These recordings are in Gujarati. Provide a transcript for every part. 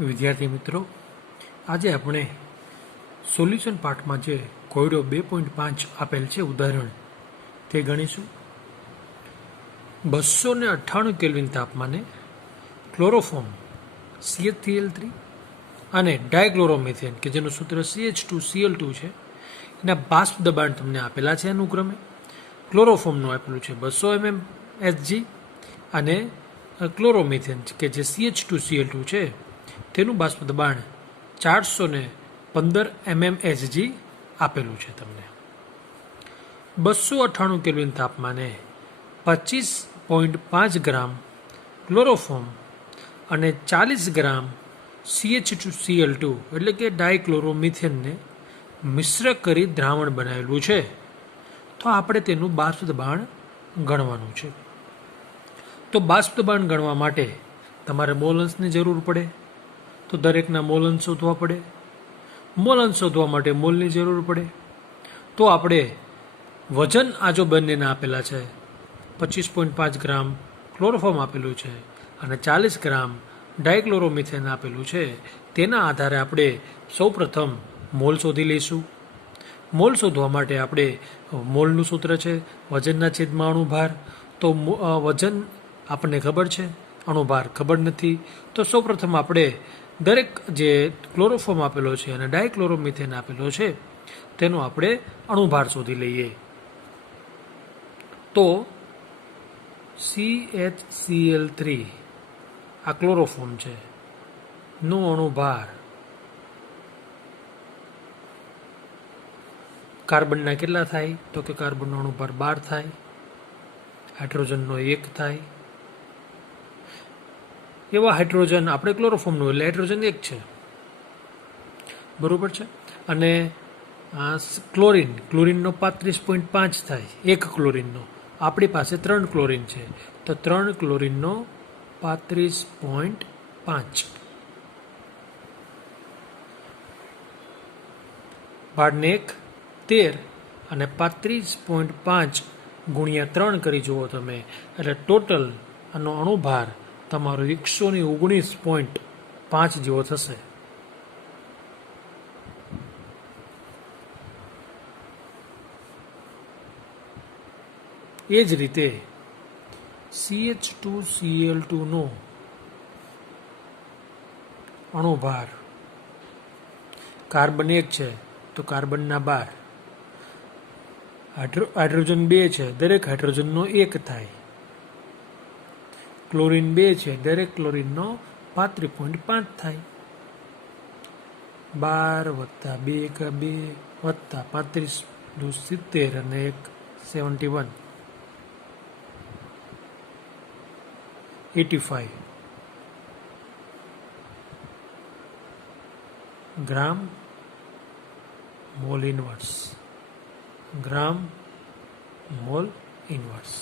વિદ્યાર્થી મિત્રો, આજે આપણે સોલ્યુશન પાર્ટમાં જે કોયડો 2.5 આપેલ છે ઉદાહરણ તે ગણીશું. 298 કેલ્વિન તાપમાને ક્લોરોફોર્મ CH3L3 અને ડાયક્લોરોમિથેન કે જેનું સૂત્ર CH2Cl2 છે એના બાષ્પ દબાણ તમને આપેલા છે. અનુક્રમે ક્લોરોફોર્મનું આપેલું છે 200 mm Hg અને ક્લોરોમિથેન કે જે CH2Cl2 છે તેનું બાષ્પ દબાણ 415 mm Hg આપેલું છે. તમને 298 કેલ્વિન તાપમાને 25.5 ગ્રામ ક્લોરોફોર્મ અને 40 ગ્રામ CH2Cl2 એટલે કે ડાયક્લોરોમિથેનને મિશ્ર કરી દ્રાવણ બનાવેલું છે. તો આપણે તેનું બાષ્પ દબાણ ગણવાનું છે. તો બાષ્પ દબાણ ગણવા માટે તમારે મોલ અંશની જરૂર પડે, તો દરેકના મોલ અંશ શોધવા પડે. મોલ અંશ શોધવા માટે મોલની જરૂર પડે. તો આપણે વજન આ જો બંનેને આપેલા છે, 25.5 ગ્રામ ક્લોરોફોર્મ આપેલું છે અને 40 ગ્રામ ડાયક્લોરોમિથેન આપેલું છે, તેના આધારે આપણે સૌપ્રથમ મોલ શોધી લઈશું. મોલ શોધવા માટે આપણે મોલનું સૂત્ર છે વજનના છેદમાં અણુભાર. તો વજન આપણને ખબર છે, અણુભાર ખબર નથી. તો સૌપ્રથમ આપણે દરેક જે ક્લોરોફોર્મ આપેલો છે અને ડાયક્લોરોમિથેન આપેલો છે તેનો આપણે અણુભાર શોધી લઈએ. તો CHCl3 આ ક્લોરોફોર્મ છે નો અણુભાર કાર્બનના કેટલા થાય? તો કે કાર્બનનો અણુભાર 12 થાય, હાઇડ્રોજનનો 1 થાય. એવા હાઇડ્રોજન આપણે ક્લોરોફોર્મનું એટલે હાઇડ્રોજન 1 છે, બરોબર છે. અને ક્લોરીનનો 35.5 થાય, એક ક્લોરીનનો. આપણી પાસે 3 ક્લોરીન છે, તો 3 ક્લોરીનનો 35.5 બારને 1 13 અને 35.5 ગુણ્યા 3 કરી જુઓ તમે, એટલે ટોટલ આનો અણુભાર તમારો 119.5 જેવો થશે. એ જ રીતે CH2Cl2 નો અણુભાર કાર્બન 1 છે તો કાર્બનના 12, હાઇડ્રોજન 2 છે, દરેક હાઇડ્રોજનનો 1 થાય. ક્લોરીન 2 છે, દરેક ક્લોરીનનો 35.5 થાય. 12 વત્તા 2 કે 2 વત્તા 35 70 અને 1 71 85 ગ્રામ મોલ ઇનવર્સ. ગ્રામ મોલ ઇનવર્સ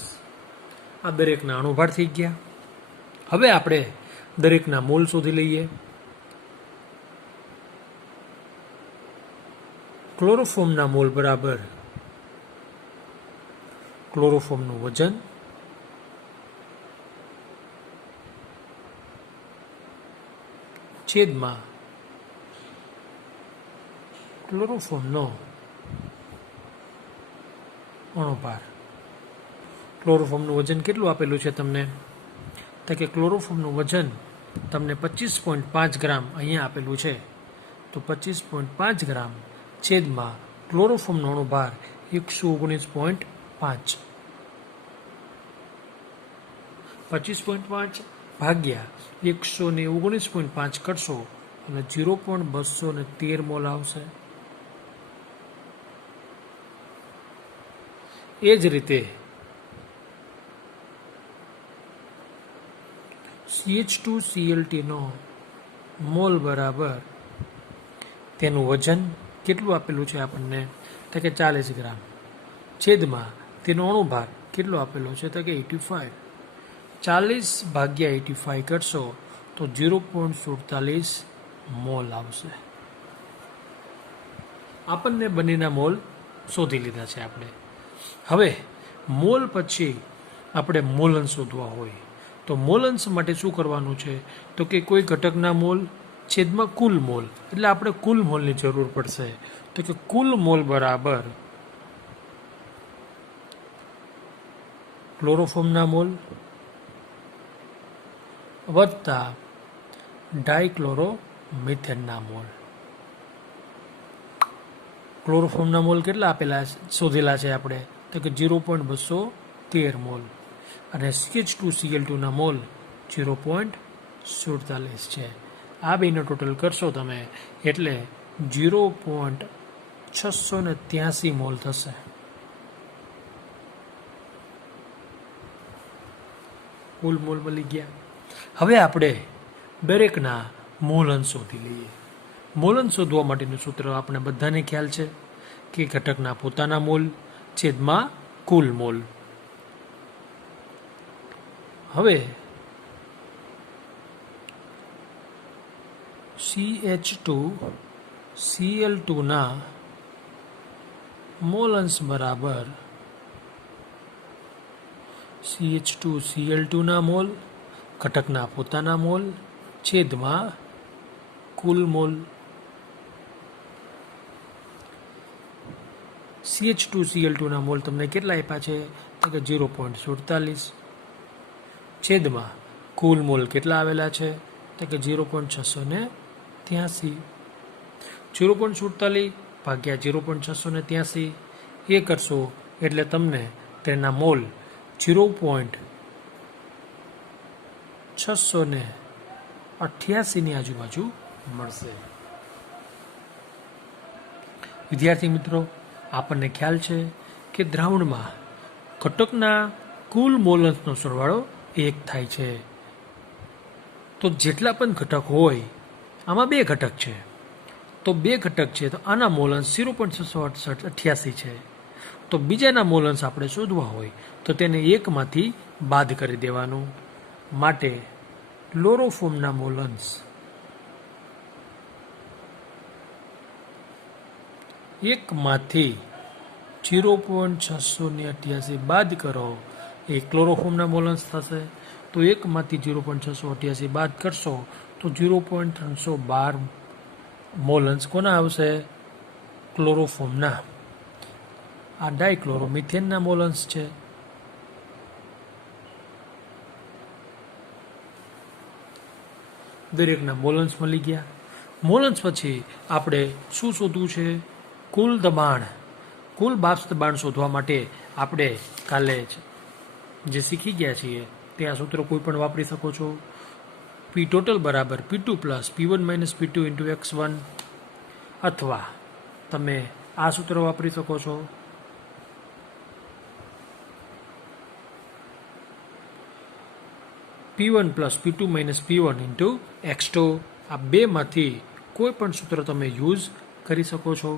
આ દરેકના અણુભાર થઈ ગયા. હવે આપણે દરેકના મોલ શોધી લઈએ. ક્લોરોફોર્મના મોલ બરાબર ક્લોરોફોર્મનું વજન છેદમાં ક્લોરોફોર્મનો અણુભાર. ક્લોરોફોર્મનું વજન કેટલું આપેલું છે તમને? તો કે ક્લોરોફોર્મનું વજન તમને 25.5 ગ્રામ અહીંયા આપેલું છે. તો 25.5 ગ્રામ છેદમાં ક્લોરોફોર્મનો અણુભાર 119.5. 25.5 ભાગ્યા 119.5 કરશો અને 0.213 મોલ આવશે. એ જ રીતે CH2Cl2 નો મોલ બરાબર તેનું વજન કેટલું આપેલું છે આપણને? તો કે 40 ગ્રામ છેદમાં તેનો અણુભાર કેટલો આપેલો છે? તો કે 85. 40 ભાગ્યા 85 કરશો તો 0.47 મોલ આવશે. આપણને બંનેના મોલ શોધી લીધા છે આપણે. હવે મોલ પછી આપણે મોલ અંશ શોધવા હોય તો મોલ અંશ માટે શું કરવાનું છે? તો કે કોઈ ઘટકના મોલ છેદમાં કુલ મોલ, એટલે આપણે કુલ મોલની જરૂર પડશે. તો કે કુલ મોલ બરાબર ક્લોરોફોર્મના મોલ વત્તા ડાયક્લોરોમિથેનના મોલ. ક્લોરોફોર્મના મોલ કેટલા આપેલા શોધેલા છે આપણે? તો કે 0.213 મોલ અને CH2Cl2ના મોલ 0.47 છે. આ બેનો ટોટલ કરશો તમે એટલે 0.683 મોલ થશે. કુલ મોલ મળી ગયા. હવે આપણે દરેકના મોલ અંશ શોધી લઈએ. મોલ અંશ શોધવા માટેનું સૂત્ર આપણે બધાને ખ્યાલ છે કે ઘટકના પોતાના મોલ છેદમાં કુલ મોલ. હવે CH2Cl2ના મોલ અંશ બરાબર CH2Cl2ના મોલ ઘટકના પોતાના મોલ છેદમાં કુલ મોલ. CH2Cl2ના મોલ તમને કેટલા આપ્યા છે? તો કે 0.47 છેદમાં કુલ મોલ કેટલા આવેલા છે? તો કે 0.683. 0.47 ભાગ્યા 0.683 એ કરશો એટલે તમને તેના મોલ 0.688 ની આજુબાજુ મળશે. વિદ્યાર્થી મિત્રો, આપણને ખ્યાલ છે કે દ્રાવણમાં ઘટકના કુલ મોલ અંશનો સરવાળો 1 થાય છે. તો જેટલા પણ ઘટક હોય, આમાં 2 ઘટક છે, તો 2 ઘટક છે તો આના મોલ અંશ 0.688 છે. તો બીજાના મોલ અંશ આપણે શોધવા હોય તો તેને 1 માંથી બાદ કરી દેવાનું. માટે ક્લોરોફોર્મના મોલ અંશ 1 માંથી 0.688 બાદ કરો એ ક્લોરોફોર્મના મોલ અંશ થશે. તો 1 માંથી 0.688 બાદ કરશો તો 0.312 મોલ અંશ કોના આવશે? ક્લોરોફોર્મના. આ ડાયક્લોરોમિથેનના મોલ અંશ છે. દરેકના મોલ અંશ મળી ગયા. મોલ અંશ પછી આપણે શું શોધવું છે? કુલ દબાણ. કુલ બાષ્પ દબાણ શોધવા માટે આપણે કાલે જે શીખી ગયા છીએ તે આ સૂત્ર કોઈ પણ વાપરી શકો છો. P ટોટલ બરાબર P2 plus P1 minus P2 into X1, અથવા તમે આ સૂત્ર વાપરી શકો છો. P1 plus P2 minus P1 into X2. આ બેમાંથી કોઈ પણ સૂત્ર તમે યુઝ કરી શકો છો.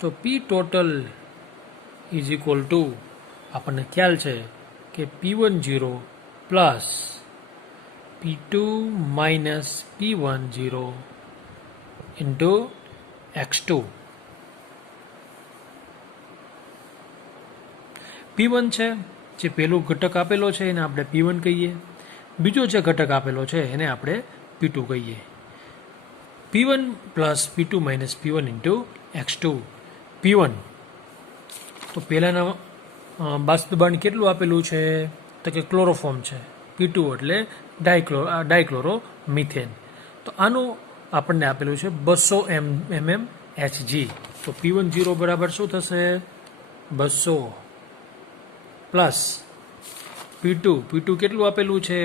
તો P total is equal to આપણને ખ્યાલ છે કે P10 plus P2 minus P10 into X2. P1 છે જે પહેલો ઘટક આપેલો છે એને આપણે P1 કહીએ. બીજો જે ઘટક આપેલો છે એને આપણે P2 કહીએ. P1 plus P2 minus P1 into X2. P1 તો પહેલાના બાષ્પ દબાણ કેટલું આપેલું છે? તો કે ક્લોરોફોર્મ છે. P2 એટલે ડાયક્લોરોમિથેન. તો આનું આપણને આપેલું છે 200 mm Hg. તો P10 બરાબર શું થશે? 200 પ્લસ P2 કેટલું આપેલું છે?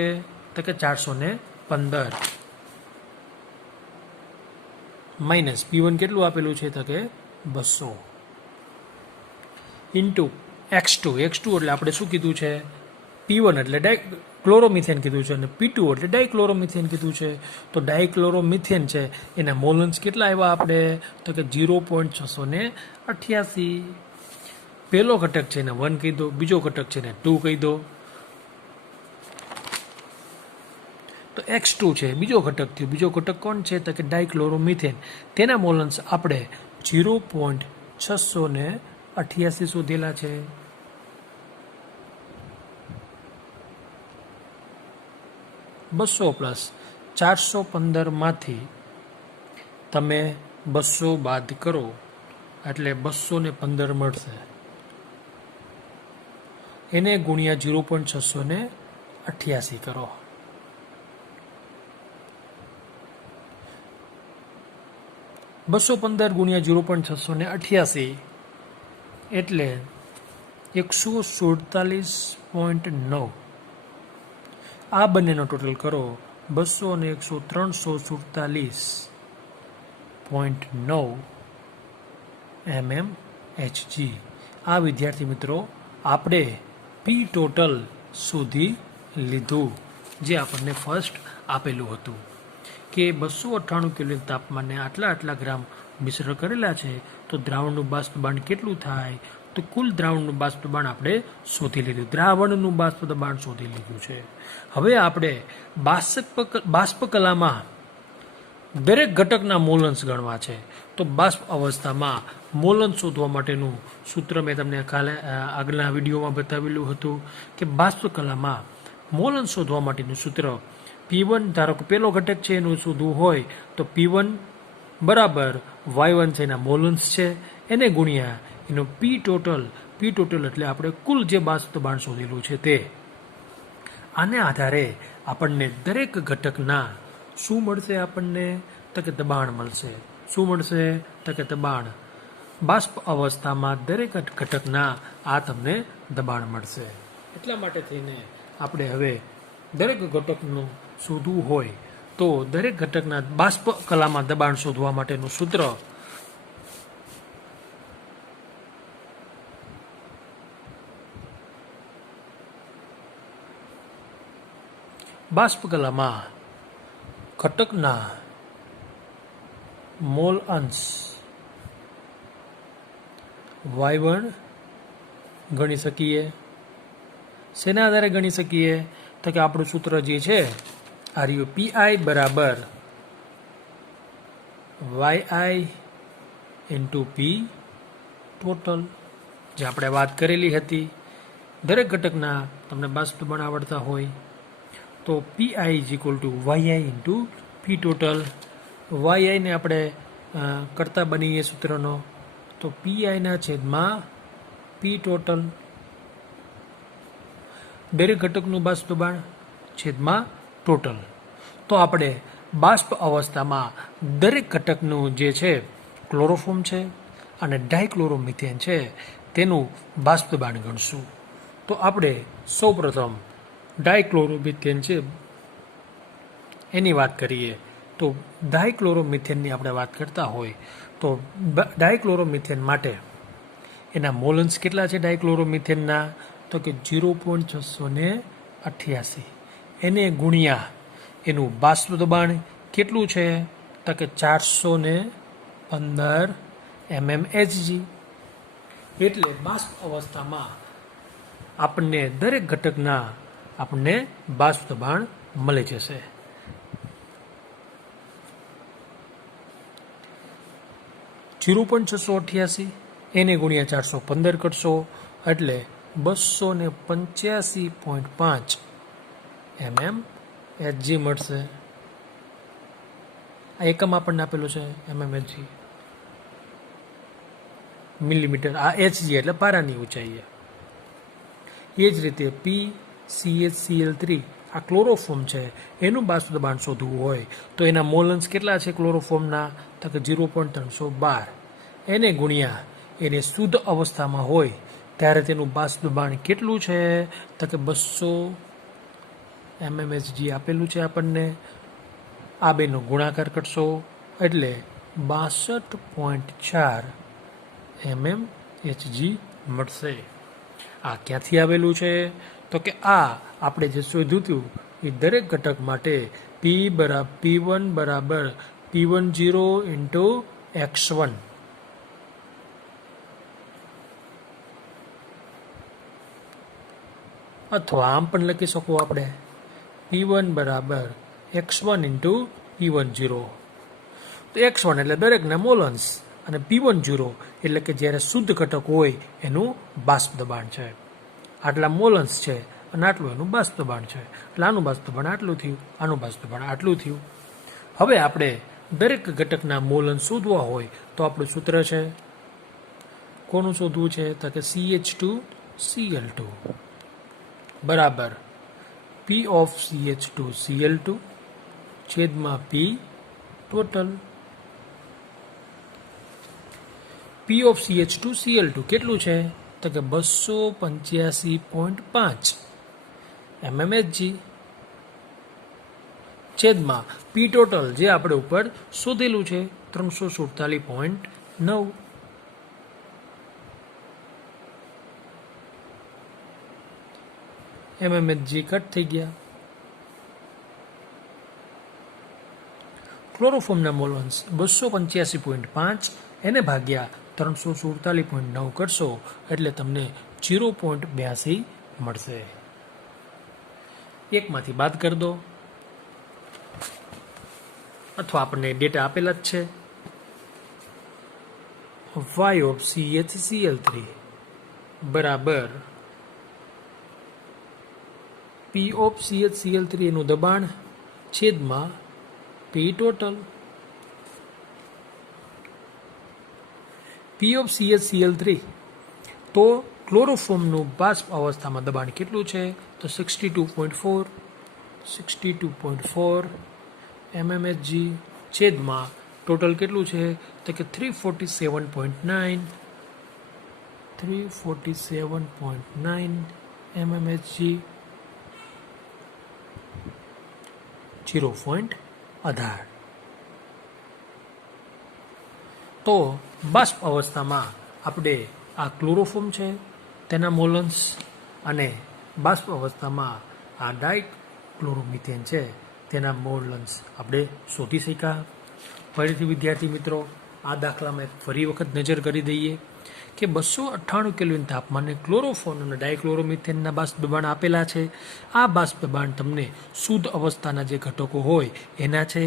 તો કે 415 માઇનસ P1 કેટલું આપેલું છે? તો કે 200 ઇન્ટુ X2 એટલે આપણે શું કીધું છે? P1 એટલે ક્લોરોમિથેન કીધું છે અને P2 એટલે ડાયક્લોરોમિથેન કીધું છે. તો ડાયક્લોરોમિથેન છે એના મોલ અંશ કેટલા આવ્યા આપણે? તો કે 0.688. પહેલો ઘટક છે એને 1 કહી દો, બીજો ઘટક છે એને 2 કહી દો. તો X2 છે બીજો ઘટક થયો. બીજો ઘટક કોણ છે? તો કે ડાયક્લોરોમિથેન. તેના મોલ અંશ આપણે 0.688 88 શોધેલા છે. 200 પ્લસ 415 માંથી તમે 200 બાદ કરો એટલે 215 મળશે. એને ગુણ્યા 0.688 કરો. $215 ગુણ્યા 0.688 એટલે 147.9. આ બંનેનો ટોટલ કરો 200 અને 100 347.9 mmHg. આ વિદ્યાર્થી મિત્રો આપણે પી ટોટલ શોધી લીધું, જે આપણને ફર્સ્ટ આપેલું હતું કે 298 કેલ્વિન તાપમાને આટલા ગ્રામ મિશ્ર કરેલા છે તો દ્રાવણનું બાષ્પદબાણ કેટલું થાય, તો કુલ દ્રાવણનું બાષ્પદબાણ આપણે શોધી લીધું, દ્રાવણનું બાષ્પદબાણ શોધી લીધું છે. હવે આપણે બાષ્પકલામાં દરેક ઘટકના મોલન્સ ગણવા છે. તો બાષ્પ અવસ્થામાં મોલન્સ શોધવા માટેનું સૂત્ર મેં તમને આગળના વિડીયોમાં બતાવેલું હતું કે બાષ્પકલામાં મોલન્સ શોધવા માટેનું સૂત્ર P1, ધારો કે પેલો ઘટક છે એનું શોધવું હોય તો P1 બરાબર Y1 છે એના મોલન્સ છે, એને ગુણ્યા એનો પી ટોટલ એટલે આપણે કુલ જે બાષ્પદબાણ શોધેલું છે તે. આને આધારે આપણને દરેક ઘટકના શું મળશે, આપણને તો કે દબાણ મળશે. શું મળશે તો કે દબાણ. બાષ્પ અવસ્થામાં દરેક ઘટકના આ તમને દબાણ મળશે. એટલા માટે થઈને આપણે હવે દરેક ઘટકનું શોધવું હોય તો દરેક ઘટકના બાષ્પ કલામાં દબાણ શોધવા માટેનું સૂત્ર બાષ્પકલામાં ઘટકના મોલ અંશ Y1 ગણી શકીએ. શેના આધારે ગણી શકીએ તો કે આપણું સૂત્ર જે છે આ રહ્યું PI બરાબર YI ઇન્ટુ P ટોટલ, જે આપણે વાત કરેલી હતી. દરેક ઘટકના તમને બાષ્પદબાણ આવડતા હોય તો PI is equal to YI into P total. YI ને આપણે કરતા બનીએ સૂત્રનો તો PI ના છેદમાં P ટોટલ. દરેક ઘટકનું બાષ્પદબાણ છેદમાં ટોટલ. તો આપણે બાષ્પ અવસ્થામાં દરેક ઘટકનું જે છે ક્લોરોફોર્મ છે અને ડાયક્લોરોમિથેન છે તેનું બાષ્પદબાણ ગણશું. તો આપણે સૌપ્રથમ ડાયક્લોરોમિથેન છે એની વાત કરીએ. તો ડાયક્લોરોમિથેનની આપણે વાત કરતા હોય તો ડાયક્લોરોમિથેન માટે એના મોલન્સ કેટલા છે ડાયક્લોરોમિથેનના તો કે 0.688. એને ગુણ્યા એનું બાષ્પદબાણ કેટલું છે તો કે 415 mmHg. એટલે બાષ્પ અવસ્થામાં આપણને દરેક ઘટકના આપણને બાષ્પદબાણ મળી જશે. $0.688 એને ગુણ્યા 415 કરશો એટલે 285.5 mmHg મળશે. આ એકમ આપણને આપેલું છે mmHg, મિલીમીટર. આ Hg એટલે પારાની ઊંચાઈએ. એ જ રીતે PCHCl3 આ ક્લોરોફોર્મ છે એનું બાષ્પદબાણ શોધવું હોય તો એના મોલન્સ કેટલા છે ક્લોરોફોર્મના તો કે 0.312. એને ગુણ્યા એને શુદ્ધ અવસ્થામાં હોય ત્યારે તેનું બાષ્પદબાણ કેટલું છે તો કે 200 mmHg આપેલું છે આપણને. આ બેનો ગુણાકાર કરશો એટલે 62.4 mmHg મળશે. આ ક્યાંથી આવેલું છે તો કે આ આપણે જે શોધ્યું હતું એ દરેક ઘટક માટે P1 બરાબર P10 ઇન્ટુ X1 અથવા આમ પણ લખી શકો આપણે P1 બરાબર X1 ઇન્ટુ P10. તો X1 એટલે દરેકના મોલન્સ અને P10 એટલે કે જ્યારે શુદ્ધ ઘટક હોય એનું બાષ્પ દબાણ છે. આટલા મોલન્સ છે અને આટલું એનું બાષ્પ દબાણ છે, એટલે આનું બાષ્પ દબાણ આટલું થયું, આનું બાષ્પ દબાણ આટલું થયું. હવે આપણે દરેક ઘટકના મોલન્સ શોધવા હોય તો આપણું સૂત્ર છે, કોનું શોધવું છે તો કે CH2Cl2 બરાબર P of CH2Cl2 છેદમાં P total. P of CH2Cl2 કેટલું છે તો કે 285.5 mmHg છેદમાં P ટોટલ જે આપણે ઉપર શોધેલું છે 347.9. mmHg કટ થઈ ગયા. ક્લોરોફોર્મના મોલન્સ 285.5 એને ભાગ્યા 347.9 કરશો એટલે તમને 0.82 મળશે. એકમાંથી બાદ કરી દો અથવા આપણને ડેટા આપેલા જ છે. Y of CHCl3 બરાબર P of CHCl3 એનું દબાણ છેદમાં P total. P of CHCl3 તો ક્લોરોફોર્મનું બાષ્પ અવસ્થામાં દબાણ કેટલું છે તો 62.4 mmHg છેદમાં ટોટલ કેટલું છે તો કે 347.9 mmHg 0.18. તો બાષ્પ અવસ્થામાં આપણે આ ક્લોરોફોર્મ છે તેના મોલન્સ અને બાષ્પ અવસ્થામાં આ ડાયક્લોરોમિથેન છે તેના મોલન્સ આપણે શોધી શક્યા. ફરીથી વિદ્યાર્થી મિત્રો આ દાખલામાં ફરી વખત નજર કરી દઈએ કે 298 કેલ્વિન તાપમાને ક્લોરોફોર્મ અને ડાયક્લોરોમિથેનના બાષ્પ દબાણ આપેલા છે. આ બાષ્પ દબાણ તમને શુદ્ધ અવસ્થાના જે ઘટકો હોય એના છે,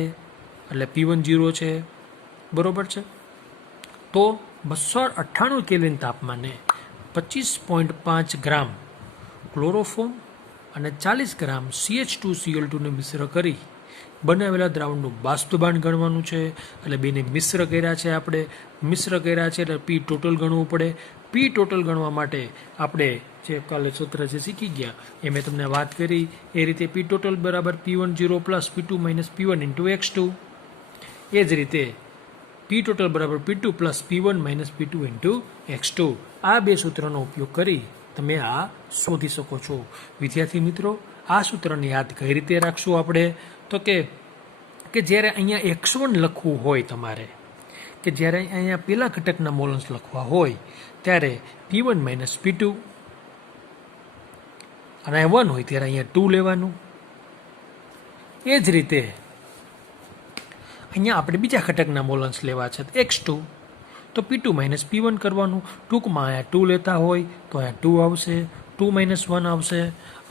એટલે P10 છે, બરોબર છે. તો 298 કેલ્વિન તાપમાને 25.5 ગ્રામ ક્લોરોફોર્મ અને 40 ગ્રામ CH2Cl2 ને મિશ્ર કરી બનાવેલા દ્રાવણનું બાષ્પ દબાણ ગણવાનું છે. એટલે બેને મિશ્ર કર્યા છે, આપણે મિશ્ર કર્યા છે એટલે P ટોટલ ગણવું પડે. P ટોટલ ગણવા માટે આપણે જે કાલે સૂત્ર જે શીખી ગયા એ મેં તમને વાત કરી એ રીતે P ટોટલ બરાબર P10 plus P2 minus P1 into X2. એ જ રીતે P ટોટલ બરાબર P2 plus P1 minus P2 into X2. આ બે સૂત્રનો ઉપયોગ કરી તમે આ શોધી શકો છો. વિદ્યાર્થી મિત્રો આ સૂત્રને યાદ કઈ રીતે રાખશું આપણે તો કે જ્યારે અહીંયા X1 લખવું હોય તમારે, કે જ્યારે અહીંયા પેલા ઘટકના મોલન્સ લખવા હોય ત્યારે P1 માઇનસ P2 અને 1 હોય ત્યારે અહીંયા 2 લેવાનું. એ જ રીતે અહીંયા આપણે બીજા ઘટકના મોલન્સ લેવા છે X2 તો P2 માઇનસ P1 કરવાનું. ટૂંકમાં અહીંયા 2 લેતા હોય તો અહીંયા 2 આવશે, 2 માઇનસ 1 આવશે,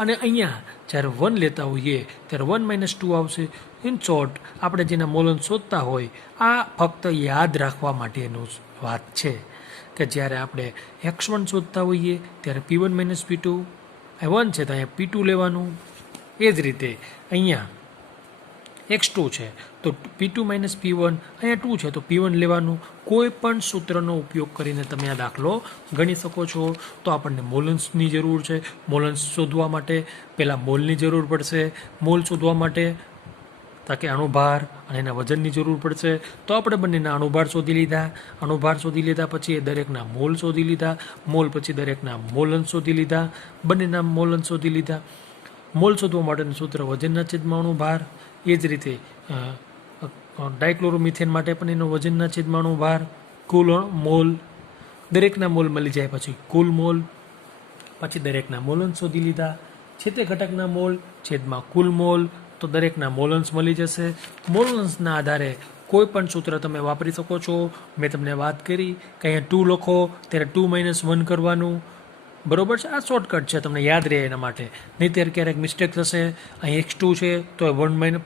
અને અહીંયા જ્યારે 1 લેતા હોઈએ ત્યારે 1 માઇનસ 2 આવશે. ઇન શોર્ટ આપણે જેના મોલન્સ શોધતા હોય આ ફક્ત યાદ રાખવા માટેનું વાત છે કે જ્યારે આપણે X1 શોધતા હોઈએ ત્યારે P1 માઇનસ P2, 1 છે તો અહીંયા P2 લેવાનું. એ જ રીતે અહીંયા X2 છે તો P2 માઇનસ P1, અહીંયા 2 છે તો P1 લેવાનું. કોઈ પણ સૂત્રનો ઉપયોગ કરીને તમે આ દાખલો ગણી શકો છો. તો આપણને મોલન્સની જરૂર છે. મોલન્સ શોધવા માટે પહેલાં મોલની જરૂર પડશે. મોલ શોધવા માટે તાકે અણુભાર અને એના વજનની જરૂર પડશે. તો આપણે બંનેના અણુભાર શોધી લીધા. અણુભાર શોધી લીધા પછી એ દરેકના મોલ શોધી લીધા. મોલ પછી દરેકના મોલન્સ શોધી લીધા. બંનેના મોલન્સ શોધી લીધા. મોલ શોધવા માટેનું સૂત્ર વજનના છેદમાં અણુભાર. એ જ રીતે ડાયક્લોરોમિથેન માટે પણ એનો વજનના છેદમાં અણુભાર. કુલ મોલ દરેકના મોલ મળી જાય પછી કુલ મોલ. પછી દરેકના મોલન્સ શોધી લીધા. છે તે ઘટકના મોલ છેદમાં કુલ મોલ. તો દરેકના મોલન્સ મળી જશે. મોલન્સના આધારે કોઈ પણ સૂત્ર તમે વાપરી શકો છો. મેં તમને વાત કરી કે અહીંયા 2 લખો ત્યારે 2 માઇનસ 1 કરવાનું. બરોબર છે, આ શોર્ટકટ છે, તમને યાદ રહે એના માટે. નહીંતર ક્યારેક મિસ્ટેક થશે. અહીં x2 છે તો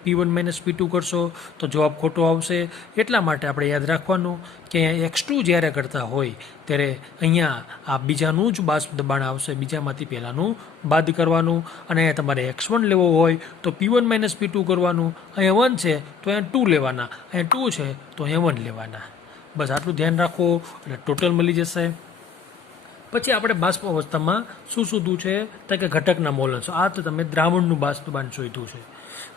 p1 માઇનસ p2 કરશો તો જવાબ ખોટો આવશે. એટલા માટે આપણે યાદ રાખવાનું કે અહીંયા x2 જ્યારે કરતા હોય ત્યારે અહીંયા આ બીજાનું જ બાષ્પ દબાણ આવશે, બીજામાંથી પહેલાંનું બાદ કરવાનું. અને અહીંયા તમારે x1 લેવો હોય તો p1 માઇનસ p2 કરવાનું. અહીંયા 1 છે તો અહીંયા 2 લેવાના, અહીંયા 2 છે તો અહીંયા 1 લેવાના. બસ આટલું ધ્યાન રાખો એટલે ટોટલ મળી જશે. પછી આપણે બાષ્પ અવસ્થામાં શું શોધવું છે તો કે ઘટકના મોલન્સ. આ તો તમે દ્રાવણનું બાષ્પ દબાણ શોધ્યું છે.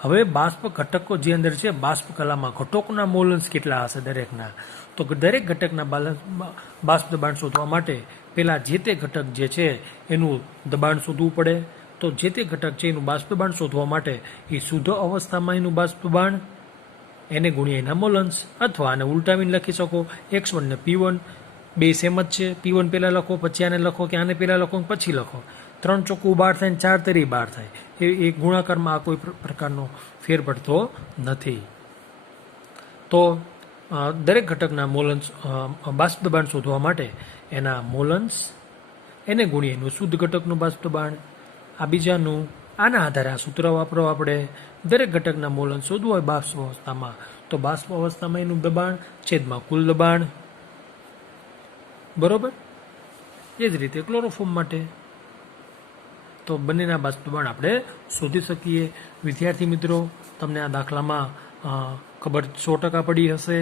હવે બાષ્પ ઘટકો જે અંદર છે બાષ્પ કલામાં ઘટકોના મોલન્સ કેટલા હશે દરેકના, તો દરેક ઘટકના બાષ્પ દબાણ શોધવા માટે પહેલાં જે તે ઘટક જે છે એનું દબાણ શોધવું પડે. તો જે તે ઘટક છે એનું બાષ્પ દબાણ શોધવા માટે એ શુદ્ધ અવસ્થામાં એનું બાષ્પ દબાણ એને ગુણ્યા એના મોલન્સ, અથવા આને ઉલટાવીને લખી શકો x1 ને p1 બે સેમ જ છે. p1 પહેલાં લખો, પછી આને લખો, કે આને પહેલાં લખો પછી લખો. 3 ચોખ્ખું 12 થાય ને 4 તેરી 12 થાય. એ ગુણાકારમાં આ કોઈ પ્રકારનો ફેર પડતો નથી. તો દરેક ઘટકના મોલન્સ બાષ્પ દબાણ શોધવા માટે એના મોલન્સ એને ગુણીએ એનું શુદ્ધ ઘટકનું બાષ્પ દબાણ, આ બીજાનું. આના આધારે આ સૂત્ર વાપરો આપણે. દરેક ઘટકના મોલન્સ શોધવું હોય બાષ્પ અવસ્થામાં તો બાષ્પ અવસ્થામાં એનું દબાણ છેદમાં કુલ દબાણ. બરોબર. એ જ રીતે ક્લોરોફોર્મ માટે તો બંનેના બાષ્પ દબાણ આપણે શોધી શકીએ. વિદ્યાર્થી મિત્રો, તમને આ દાખલામાં ખબર 100% પડી હશે.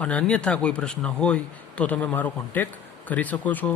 અને અન્યથા કોઈ પ્રશ્ન હોય તો તમે મારો કોન્ટેક્ટ કરી શકો છો.